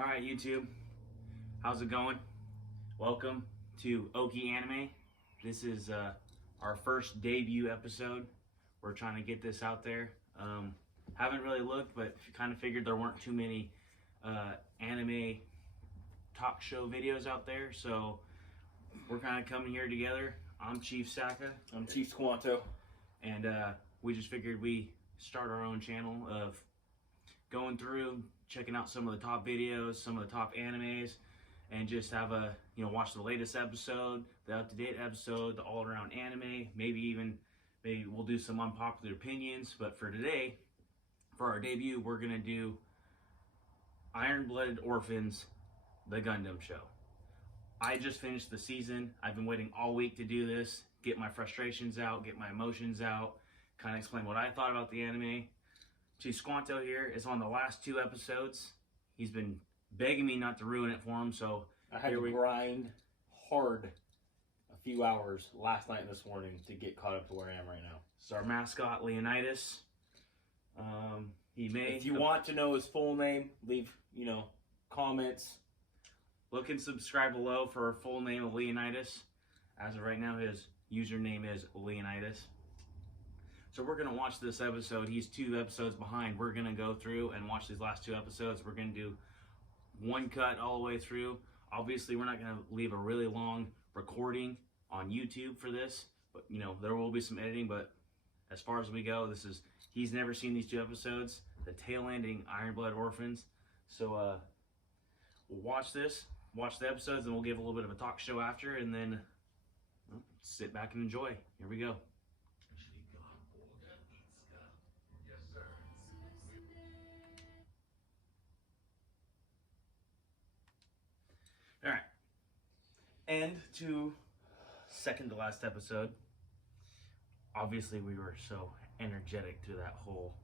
Alright, YouTube. How's it going? Welcome to Oakie Anime. This is our first debut episode. We're trying to get this out there. Haven't really looked, but kind of figured there weren't too many anime talk show videos out there. So we're kind of coming here together. I'm Chief Saka. I'm Chief Squanto. And we just figured we start our own channel of going through, checking out some of the top videos, some of the top animes, and just have a, watch the latest episode, the up-to-date episode, the all-around anime, maybe we'll do some unpopular opinions. But for today, for our debut, we're going to do Iron-Blooded Orphans, the Gundam show. I just finished the season. I've been waiting all week to do this, get my frustrations out, get my emotions out, kind of explain what I thought about the anime. Chief Squanto here is on the last 2 episodes. He's been begging me not to ruin it for him, so I had to grind hard a few hours last night and this morning to get caught up to where I am right now. It's our mascot, Leonidas. If you want to know his full name, leave, comments. Look and subscribe below for our full name of Leonidas. As of right now, his username is Leonidas. So we're going to watch this episode. He's 2 episodes behind. We're going to go through and watch these last 2 episodes. We're going to do one cut all the way through. Obviously, we're not going to leave a really long recording on YouTube for this. But, there will be some editing. But as far as we go, he's never seen these 2 episodes. The tail ending Iron-Blooded Orphans. So we'll watch this, watch the episodes, and we'll give a little bit of a talk show after. And then sit back and enjoy. Here we go. All right, and to second to last episode, obviously we were so energetic through that whole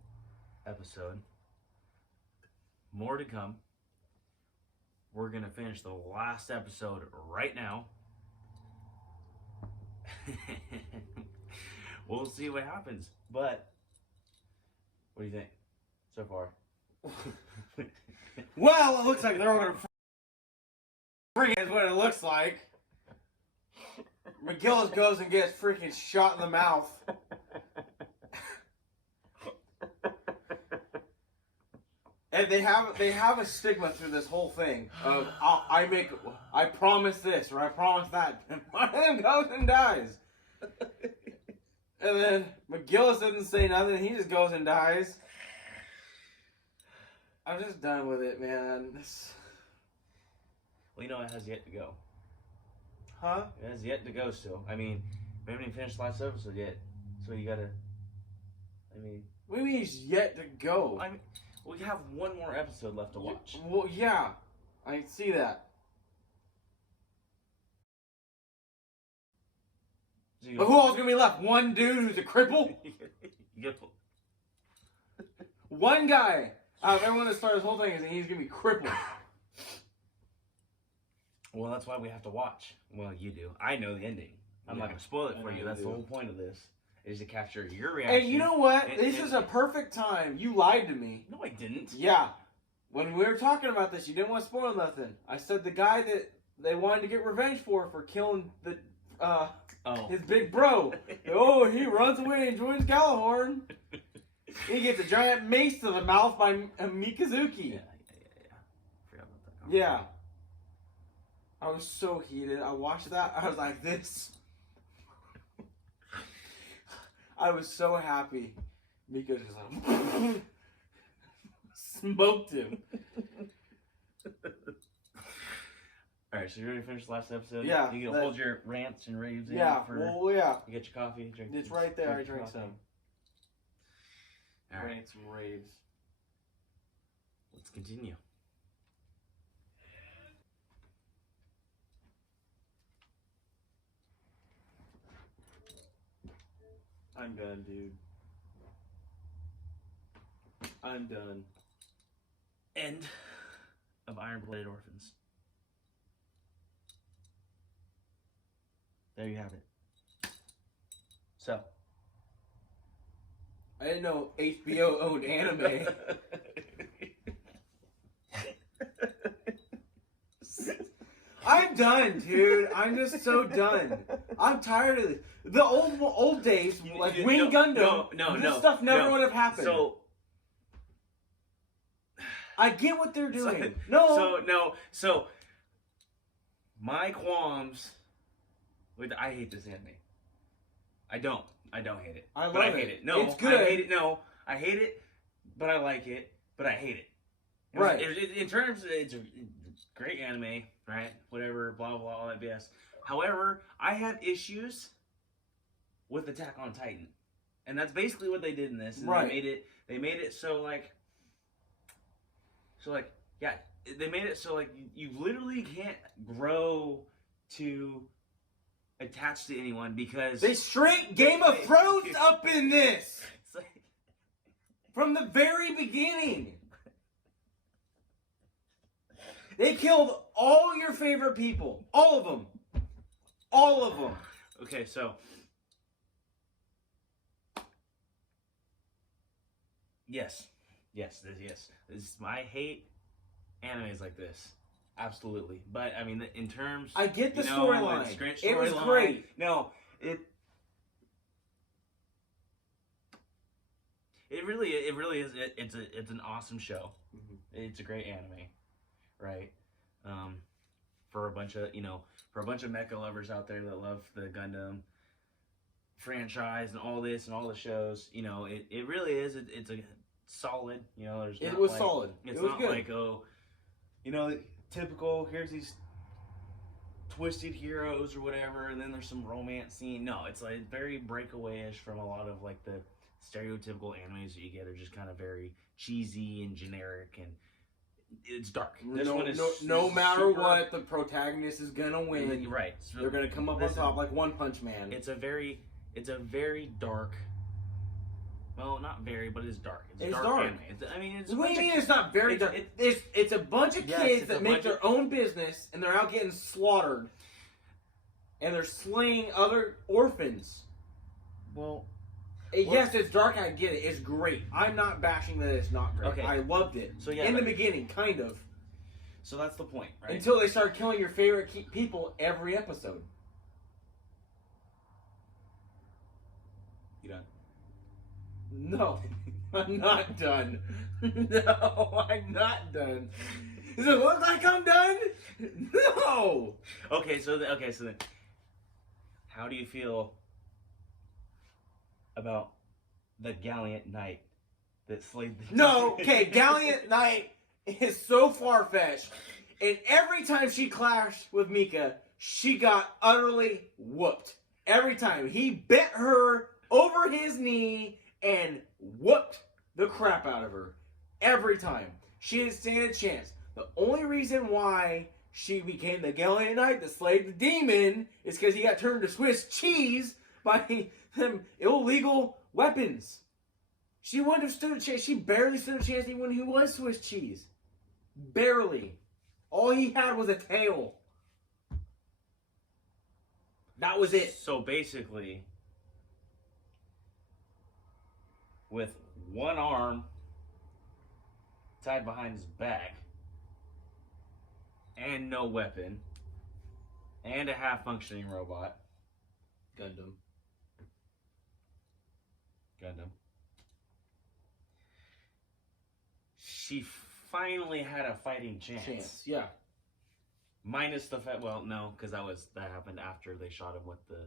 episode. More to come. We're going to finish the last episode right now. We'll see what happens, but what do you think so far? Well, it looks like they're all going to is what it looks like. McGillis goes and gets freaking shot in the mouth. And they have a stigma through this whole thing of I promise this or I promise that, and one of them goes and dies. And then McGillis doesn't say nothing, he just goes and dies. I'm just done with it, man. Well, it has yet to go. Huh? It has yet to go still. I mean, we haven't even finished the last episode yet. So you gotta, what do you mean he's yet to go? We have one more episode left to watch. Well, yeah. I see that. But who else is gonna be left? One dude who's a cripple? One guy out of everyone that started this whole thing is he's gonna be crippled. Well, that's why we have to watch. Well, you do. I know the ending. I'm not going to spoil it for you. That's the whole point of this, is to capture your reaction. And you know what? This is a perfect time. You lied to me. No, I didn't. Yeah. When we were talking about this, you didn't want to spoil nothing. I said the guy that they wanted to get revenge for killing his big bro. He runs away and joins Gallahorn. He gets a giant mace to the mouth by Mikazuki. Yeah. Forgot about that. Yeah. I was so heated. I watched that. I was like, this. I was so happy. Mika just like smoked him. Alright, so you ready to finish the last episode? Yeah. You can hold your rants and raves in. Yeah, You get your coffee, drink. It's right there. I drank coffee. some. Alright. Rants and raves. Let's continue. I'm done, dude. I'm done. End of Iron-Blooded Orphans. There you have it. So, I didn't know HBO owned anime. I'm done, dude. I'm just so done. I'm tired of this. The old days, like Wing Gundam, this stuff never would have happened. So I get what they're doing. So my qualms with I hate this anime. I don't hate it. I hate it. No, it's good. I hate it. No, I hate it, but I like it. But I hate it. Right. In terms, it's a great anime, right? Whatever, blah blah, all that BS. However, I have issues with Attack on Titan, and that's basically what they did in this. And right. They made it so like, yeah, they made it so like you literally can't grow to attach to anyone because they straight Game of Thrones up in this like, from the very beginning. They killed all your favorite people, all of them, all of them. Okay, so yes. I hate animes like this. Absolutely. But, I mean, in terms... I get the storyline. It was great. No, it really is. It's an awesome show. Mm-hmm. It's a great anime, right? For a bunch of mecha lovers out there that love the Gundam franchise and all this and all the shows, it really is. It's a solid. It was solid. It's it was not good. Like, typical, here's these twisted heroes or whatever, and then there's some romance scene. No, it's like very breakaway-ish from a lot of like the stereotypical animes that you get. They're just kind of very cheesy and generic, and it's dark. This one is no matter what, the protagonist is gonna win. Right. So they're gonna come up on top like One Punch Man. It's a very dark. Well, not very, but it's dark. It's dark. Anime. It's what do you mean it's not very dark? It's a bunch of kids that make their own business, and they're out getting slaughtered, and they're slaying other orphans. Well, yes, it's dark. I get it. It's great. I'm not bashing that it's not great. Okay. I loved it. So yeah, in the beginning, kind of. So that's the point, right? Until they start killing your favorite people every episode. You done? No, I'm not done. No, I'm not done. Does it look like I'm done? No. Okay, so then, how do you feel about the Gallant Knight that slayed the... No, okay, Gallant Knight is so far-fetched, and every time she clashed with Mika, she got utterly whooped. Every time. He bent her over his knee and whooped the crap out of her. Every time. She didn't stand a chance. The only reason why she became the Gallant Knight that slayed the demon is because he got turned to Swiss cheese by them illegal weapons. She wouldn't have stood a chance. She barely stood a chance even when he was Swiss cheese. Barely. All he had was a tail. That was it. So basically, with one arm tied behind his back, and no weapon, and a half-functioning robot, Gundam. She finally had a fighting chance. Yeah. Minus the fact, well, no, because that happened after they shot him with the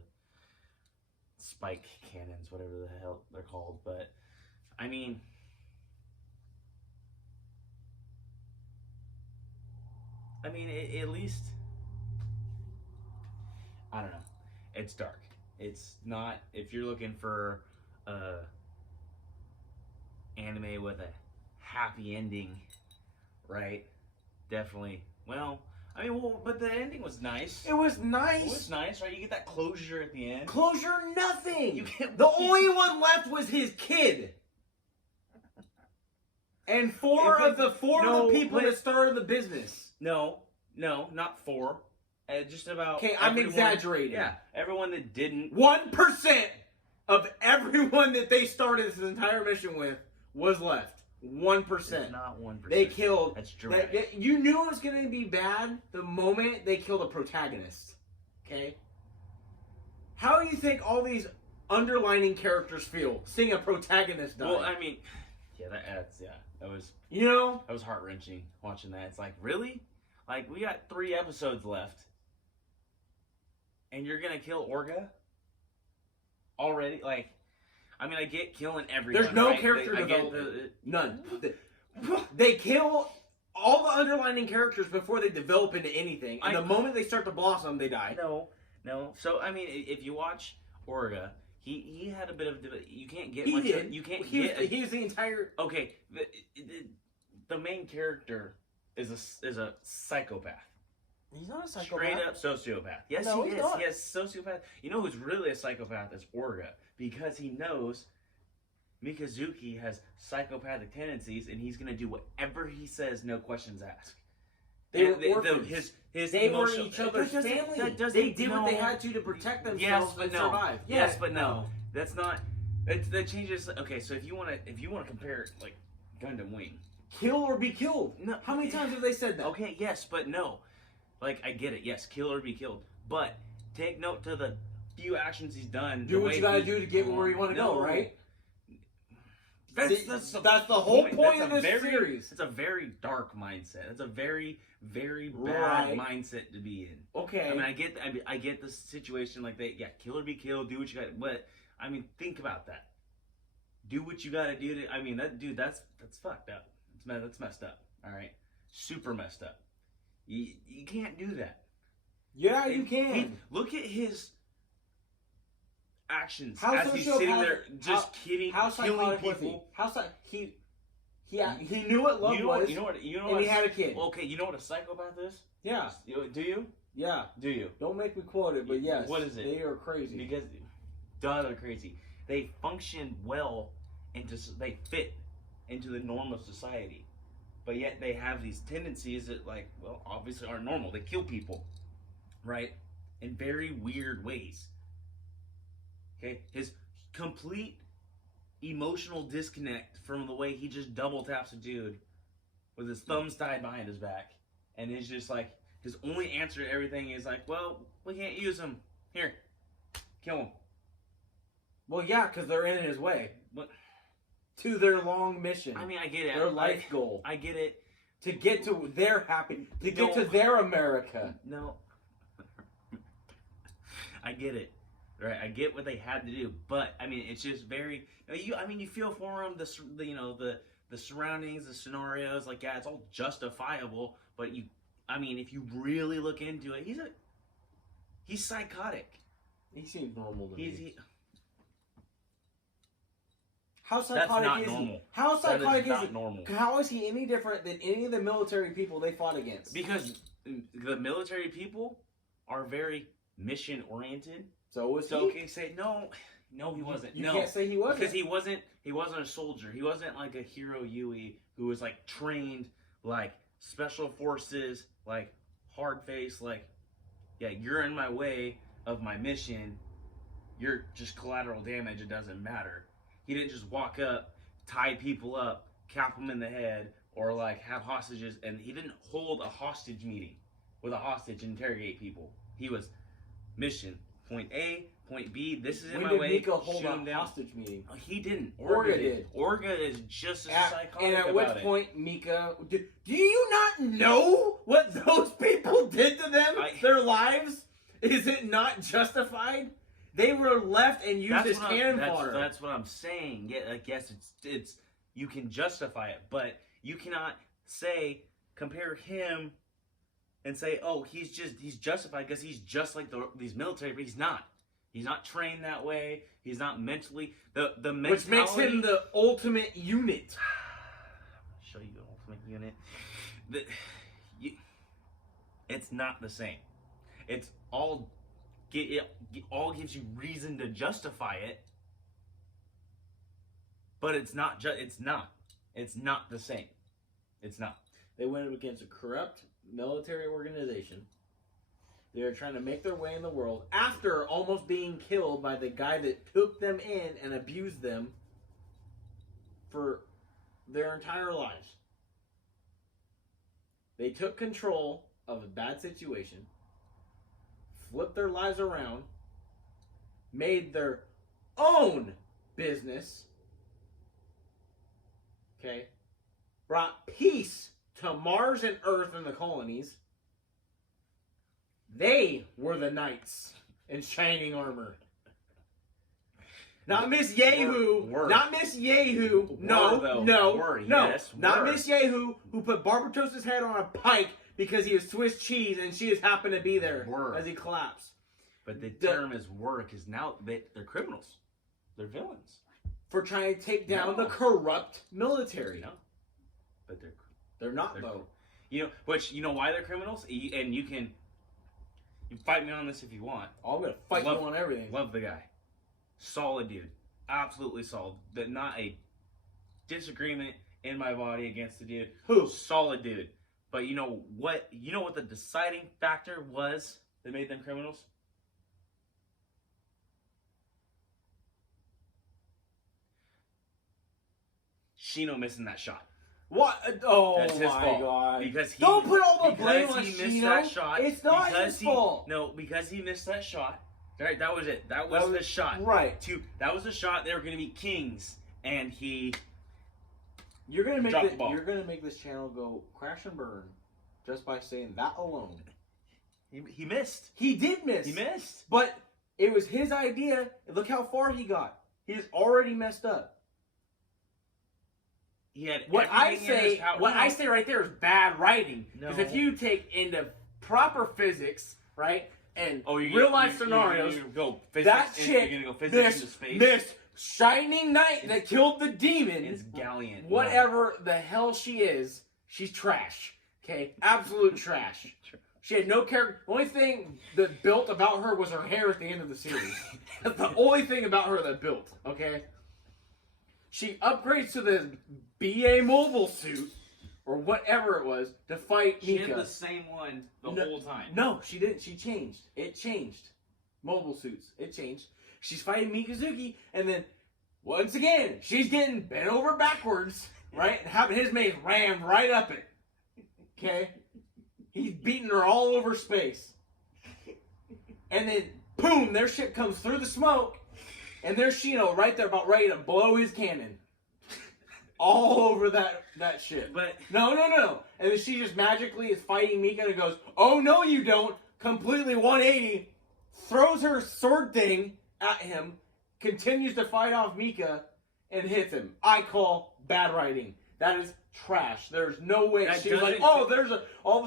spike cannons, whatever the hell they're called. But I mean, at least, I don't know. It's dark. It's not, if you're looking for anime with a happy ending, right? Definitely. But the ending was nice. It was nice. It was nice, right? You get that closure at the end. Closure, nothing. The only one left was his kid. And four of the people that started the business. No, not four. Just about. Okay, I'm exaggerating. Yeah, everyone that didn't. 1% of everyone that they started this entire mission with was left. 1%. It's not 1%. They killed. That's dramatic. You knew it was going to be bad the moment they killed a protagonist. Okay? How do you think all these underlining characters feel seeing a protagonist die? Well, I mean, that was that was heart wrenching watching that. It's like, really? Like, we got 3 episodes left, and you're gonna kill Orga already? Like, I mean, I get killing everyone. There's no right? character development. None. They kill all the underlining characters before they develop into anything, and the moment they start to blossom, they die. No. So I mean, if you watch Orga, he had a bit of you can't get He was the entire. Okay, the main character is a psychopath. He's not a psychopath. Straight up sociopath. Yes, no, he is. Not. He has sociopath. You know who's really a psychopath is Orga, because he knows Mikazuki has psychopathic tendencies, and he's gonna do whatever he says, no questions asked. They were orphans. They were each other's family. They did what they had to protect themselves and survive. Yes, but no. That's not. That changes. Okay, so if you want to compare like Gundam Wing, kill or be killed. No, how many times have they said that? Okay, yes, but no. Like, I get it. Yes, kill or be killed. But take note to the few actions he's done. Do what you gotta do to get where you want to go, right? That's the whole point of this series. It's a very dark mindset. It's a very, very bad mindset to be in. Okay. I mean, I get the situation like that. Yeah, kill or be killed. Do what you got. But I mean, think about that. Do what you gotta do to. I mean, that's fucked up. That's messed up. All right, super messed up. You can't do that. Yeah, you can. Look at his actions as he's sitting there just killing people. He knew what love was. You know what? And he had a kid. Okay, you know what a psychopath is? Yeah. Do you? Yeah. Do you? Don't make me quote it, but yes. What is it? They are crazy. Because, they're crazy. They function well they fit into the normal society. But yet they have these tendencies that, like, well, obviously aren't normal. They kill people, right? In very weird ways. Okay? His complete emotional disconnect from the way he just double taps a dude with his thumbs tied behind his back. And it's just like, his only answer to everything is like, well, we can't use him. Here, kill him. Well, yeah, because they're in his way. But to their long mission. I mean, I get it. Their life goal. I get it. To get to their get to their America. No. I get it. Right? I get what they had to do, but I mean, it's just very. You feel for them. The surroundings, the scenarios. Like, yeah, it's all justifiable. But if you really look into it, he's psychotic. He seems normal to me. How psychotic is normal. he? How psychotic is he? Normal. How is he any different than any of the military people they fought against? Because the military people are very mission oriented. So was he? Okay, say no, he wasn't. You can't say he wasn't, because he wasn't a soldier. He wasn't like a hero Yui who was like trained like special forces, like hard face, like, yeah, you're in my way of my mission. You're just collateral damage. It doesn't matter. He didn't just walk up, tie people up, cap them in the head, or like have hostages. And he didn't hold a hostage meeting with a hostage and interrogate people. He was mission. Point A, point B, this is in my way. When did Mika hold a hostage meeting? He didn't. Orga did. Orga is just as psychotic about it. And at which point Mika... Do you not know what those people did to them? Their lives? Is it not justified? They were left and used as cannon fodder. That's what I'm saying. Yeah, I guess it's you can justify it, but you cannot compare him and say, oh, he's justified because he's just like these military, but he's not. He's not trained that way. He's not mentally the mentality, which makes him the ultimate unit. Show you the ultimate unit. It's not the same. It's all. It all gives you reason to justify it, but it's not. It's not. It's not the same. It's not. They went up against a corrupt military organization. They're trying to make their way in the world after almost being killed by the guy that took them in and abused them for their entire lives. They took control of a bad situation, flipped their lives around, made their own business, okay, brought peace to Mars and Earth and the colonies. They were the knights in shining armor. Not Miss Yahoo. Not Miss Yahoo. No. Yes, not Miss Yahoo, who put Barbatos's head on a pike because he was Swiss cheese and she just happened to be there as he collapsed. But the term is were because now they're criminals. They're villains. For trying to take down the corrupt military. No. But they're not, though. You know, but you know why they're criminals? And you fight me on this if you want. Oh, I'm going to fight you on everything. Love the guy. Solid dude. Absolutely solid. Not a disagreement in my body against the dude. Who? Solid dude. But you know what? You know what the deciding factor was that made them criminals? Shino missing that shot. What? Oh, that's his fault. God. Because don't put all the blame on Shino. That shot. It's not his fault. No, because he missed that shot. Right, that was it. That was the shot. Right. That was the shot. They were going to be kings, and he. You're gonna make this channel go crash and burn, just by saying that alone. He missed. He did miss. He missed. But it was his idea. Look how far he got. He's already messed up. He had what I say right there is bad writing. Because if you take into proper physics, right, and real life scenarios, that chick, this shining knight that killed the demon, is Galleon. Whatever the hell she is, she's trash. Okay, absolute trash. She had no character. The only thing that built about her was her hair at the end of the series. That's the only thing about her that built. Okay. She upgrades to the BA mobile suit, or whatever it was, to fight Mika. She had the same one the whole time. No, she didn't. She changed. It changed. Mobile suits. It changed. She's fighting Mikazuki, and then, once again, she's getting bent over backwards, right? And having his mace rammed right up it. Okay? He's beating her all over space. And then, boom, their ship comes through the smoke, and there's Shino right there about ready to blow his cannon. All over that ship. But No. And then she just magically is fighting Mika and goes, oh, no, you don't. Completely 180. Throws her sword thing at him. Continues to fight off Mika and hits him. I call bad writing. That is trash. There's no way. She was like, oh, all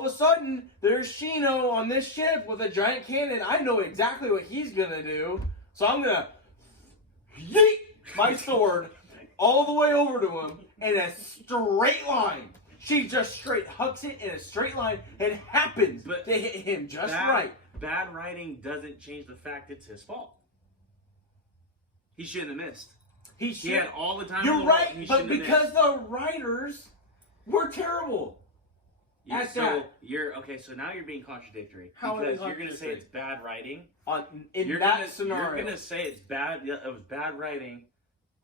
of a sudden, there's Shino on this ship with a giant cannon. I know exactly what he's going to do. So I'm going to yeet my sword all the way over to him in a straight line. She just straight hucks it in a straight line and happens to hit him just right. Bad writing doesn't change the fact it's his fault. He shouldn't have missed. He had all the time. You're right, but because the writers were terrible. So now you're being contradictory. Because you're going to say it's bad writing. In that scenario. You're going to say it was bad writing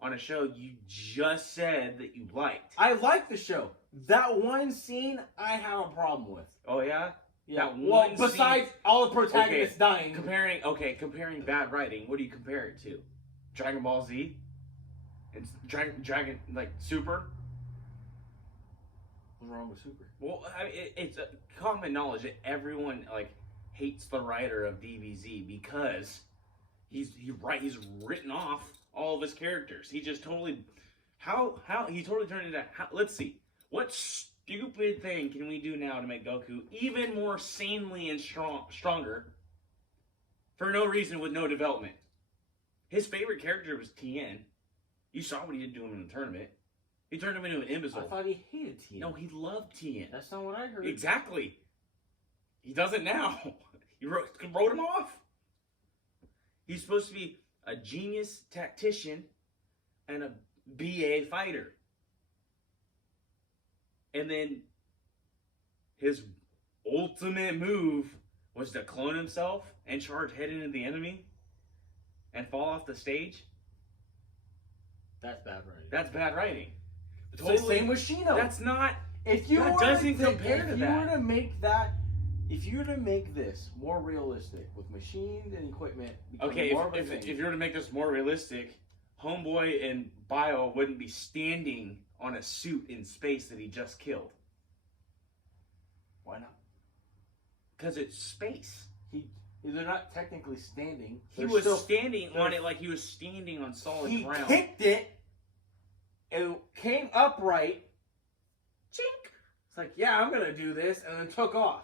on a show you just said that you liked. I like the show. That one scene I have a problem with. Oh, yeah? Yeah. Well, besides all the protagonists dying. Comparing bad writing, what do you compare it to? Dragon Ball Z? It's Dragon like Super? What's wrong with Super? Well, it's common knowledge that everyone hates the writer of DBZ because he's written off all of his characters. He just totally he totally turned it into. Let's see, what stupid thing can we do now to make Goku even more sanely and stronger for no reason with no development? His favorite character was Tien. You saw what he did to him in the tournament. He turned him into an imbecile. I thought he hated Tien. No, he loved Tien. That's not what I heard. Exactly. He doesn't now. He wrote him off. He's supposed to be a genius tactician and a BA fighter. And then his ultimate move was to clone himself and charge head into the enemy and fall off the stage. That's bad writing. That's bad writing. It's the same with Shino. That's not. If you that doesn't compare to that. If you were to make that, if you were to make this more realistic with machines and equipment, okay, if you were to make this more realistic, Homeboy and Bio wouldn't be standing on a suit in space that he just killed. Why not? Because it's space. They're not technically standing. He was standing on it like he was standing on solid ground. He kicked it. It came upright. Chink. It's like, yeah, I'm gonna do this, and then took off.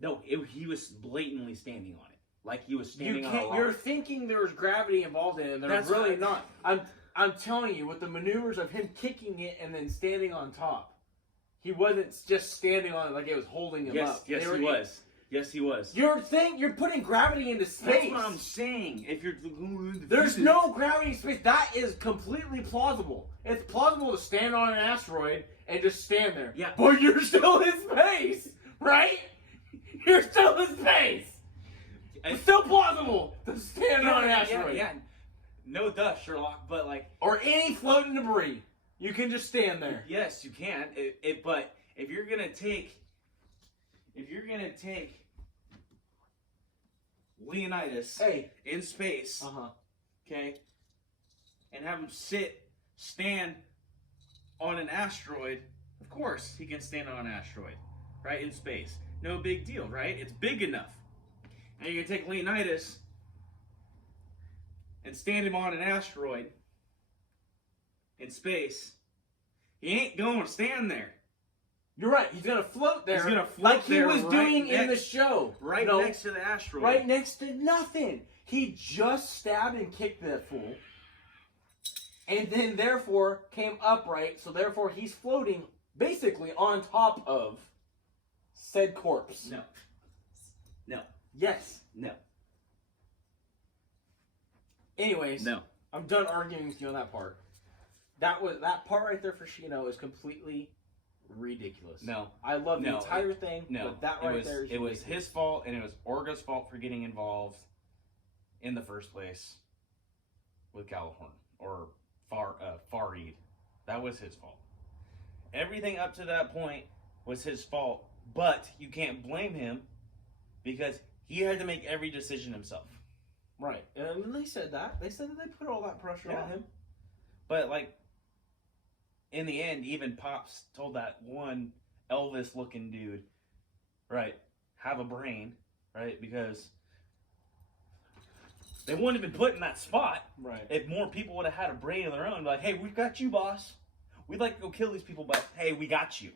No, he was blatantly standing on it, like he was standing on a rock. You're thinking there's gravity involved in it, and there's really not. I'm telling you, with the maneuvers of him kicking it and then standing on top, he wasn't just standing on it like it was holding him up. Yes, he was. Yes, he was. You're putting gravity into space. That's what I'm saying. If you're there's no gravity in space. That is completely plausible. It's plausible to stand on an asteroid and just stand there. Yeah. But you're still in space, right? You're still in space. It's still plausible to stand on an asteroid. Yeah. No duh, Sherlock, but like... Or any floating debris. You can just stand there. Yes, you can. But if you're gonna take... Leonidas in space, okay, and have him stand on an asteroid, of course he can stand on an asteroid, right, in space. No big deal, right? It's big enough. And you're going to take Leonidas and stand him on an asteroid in space. He ain't going to stand there. You're right. He's going to float there. He's going to float like there he was doing in the show. Right next to the asteroid. Right next to nothing. He just stabbed and kicked that fool. And then, therefore, came upright. So, therefore, he's floating basically on top of said corpse. No. No. Yes. No. Anyways. No. I'm done arguing with you on that part. That part right there for Shino is completely ridiculous. No. I love the entire thing. No. But that right there is it was his fault, and it was Orga's fault for getting involved in the first place with Gallahorn or Farid. That was his fault. Everything up to that point was his fault, but you can't blame him because he had to make every decision himself. Right. And they said that. They said that they put all that pressure on him. But, like, in the end, even Pops told that one Elvis-looking dude, right, have a brain, right, because they wouldn't have been put in that spot if more people would have had a brain of their own. Like, hey, we've got you, boss. We'd like to go kill these people, but, hey, we got you.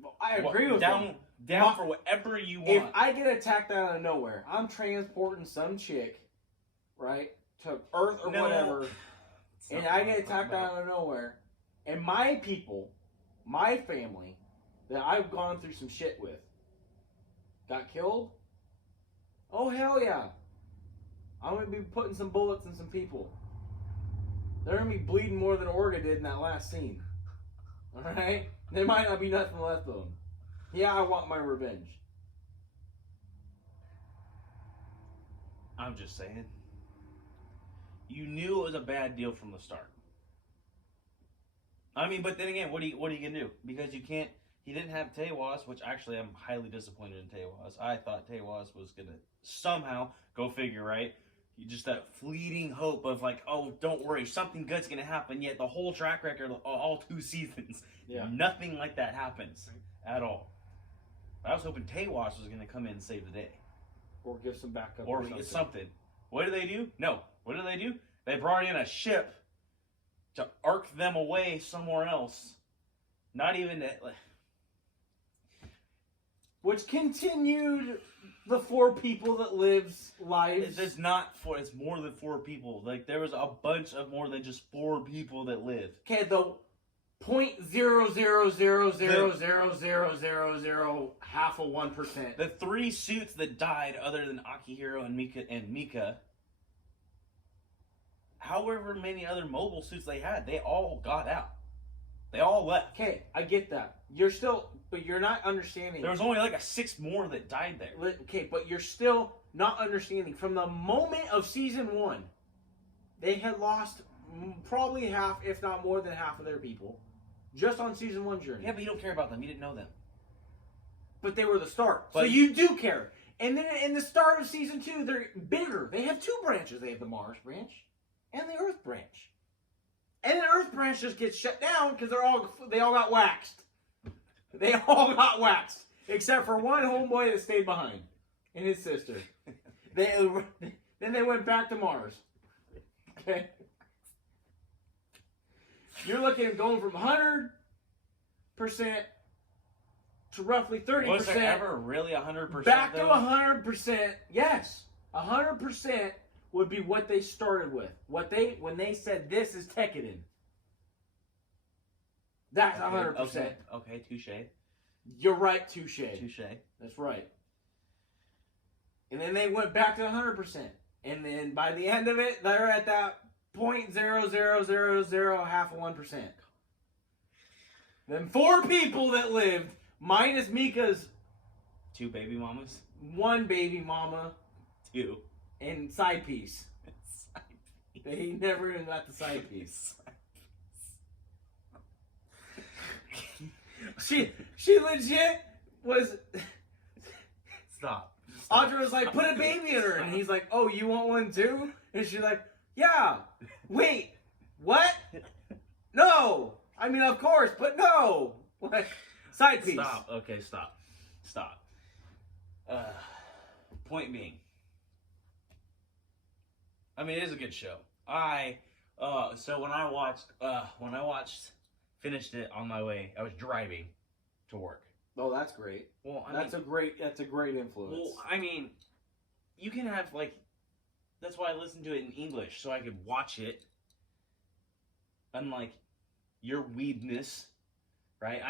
Well, I agree with you. Down for whatever you want. If I get attacked out of nowhere, I'm transporting some chick, right, to Earth or whatever, and I get attacked out of nowhere, and my people, my family, that I've gone through some shit with, got killed, oh, hell yeah. I'm going to be putting some bullets in some people. They're going to be bleeding more than Orga did in that last scene. Alright? There might not be nothing left of them. Yeah, I want my revenge. I'm just saying. You knew it was a bad deal from the start. I mean, but then again, what are you going to do? Because you can't... He didn't have Tewas, which actually I'm highly disappointed in Tewas. I thought Tewas was going to somehow, go figure, right? Just that fleeting hope of like, oh, don't worry, something good's going to happen. Yet the whole track record, all 2 seasons, nothing like that happens at all. I was hoping Tewas was going to come in and save the day. Or give some backup or get something. What do? No. What do? They brought in a ship to arc them away somewhere else. Not even that... Which continued the 4 people that lives lives. It's not 4. It's more than 4 people. Like, there was a bunch of more than just 4 people that lived. Okay, the 0.000000000 half of 1%. The 3 suits that died, other than Akihiro and Mika, however many other mobile suits they had, they all got out. They all left. Okay, I get that. But you're not understanding. There was only like 6 more that died there. Okay, but you're still not understanding. From the moment of season 1, they had lost probably half, if not more than half of their people, just on season 1 journey. Yeah, but you don't care about them. You didn't know them. But they were the start. But so you do care. And then in the start of season 2, they're bigger. They have 2 branches. They have the Mars branch and the Earth branch. And the Earth branch just gets shut down because they all got waxed. They all got waxed. Except for one homeboy that stayed behind. And his sister. Then they went back to Mars. Okay? You're looking at going from 100% to roughly 30%. Was there ever really 100%? Back to 100%. Yes. 100% would be what they started with. When they said this is Tekkadan. That's 100%. Okay, touche. You're right, touche. Touche. That's right. And then they went back to 100%. And then by the end of it, they're at that 0.0000 half of 1%. Then 4 people that lived, minus Mika's 2 baby mamas. 1 baby mama. 2. And side piece. They never even got the side piece. She legit was. Stop. Audra was like, put a baby in her. And he's like, oh, you want one too? And she's like, yeah. Wait, what? No. I mean, of course, but no. What? Side piece. Stop. Okay, stop. Point being. I mean, it is a good show. So when I watched, finished it on my way, I was driving to work. Oh, that's great. Well, that's a great influence. Well, I mean, you can have that's why I listened to it in English, so I could watch it. Unlike your weebness, right?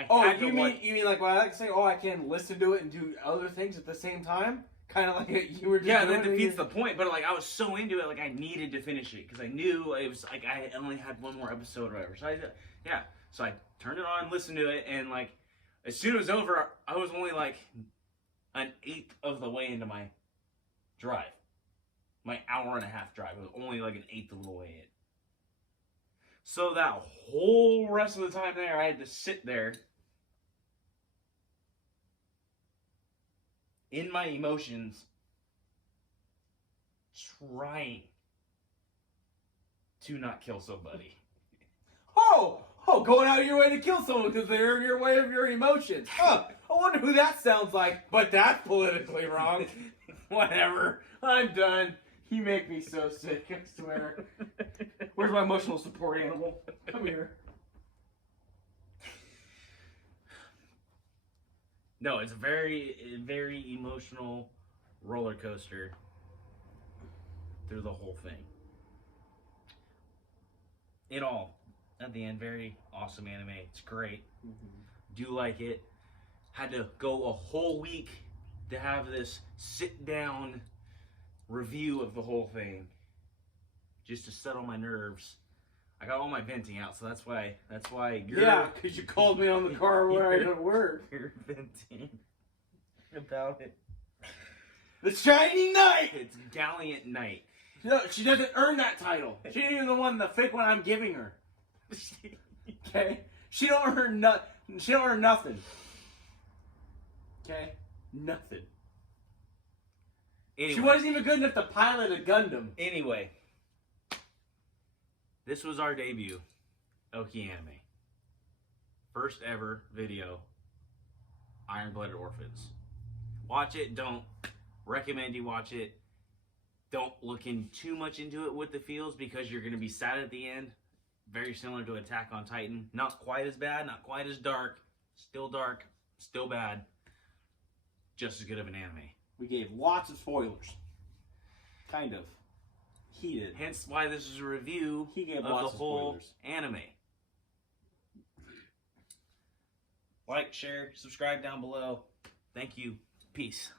You mean like when I like to say, I can listen to it and do other things at the same time? Kind of like you were just doing. That defeats the point. But I was so into it, I needed to finish it because I knew it was I only had one more episode or whatever. So so I turned it on, listened to it, and as soon as it was over, I was only an eighth of the way into my drive. My hour and a half drive. It was only an eighth of the way in. So that whole rest of the time there, I had to sit there in my emotions trying to not kill somebody. Going out of your way to kill someone because they're in your way of your emotions. I wonder who that sounds like, but that's politically wrong. Whatever. I'm done. You make me so sick, I swear. Where's my emotional support animal? Come here. No, it's a very, very emotional roller coaster through the whole thing. In all, at the end, very awesome anime. It's great. Mm-hmm. Do like it. Had to go a whole week to have this sit-down review of the whole thing, just to settle my nerves. I got all my venting out, so that's why because you called me on the car where I didn't work. You're venting about it. The Shining Knight! It's Gallant Knight. No, she doesn't earn that title. She ain't even the one, the fake one I'm giving her. Okay? She don't earn nothing. Okay? Nothing. Anyway. She wasn't even good enough to pilot a Gundam. Anyway. This was our debut, Oakie Anime. First ever video, Iron-Blooded Orphans. Watch it, don't recommend you watch it. Don't look in too much into it with the feels because you're going to be sad at the end. Very similar to Attack on Titan. Not quite as bad, not quite as dark. Still bad. Just as good of an anime. We gave lots of spoilers. Kind of. He did. Hence why this is a review of the whole anime. Like, share, subscribe down below. Thank you. Peace.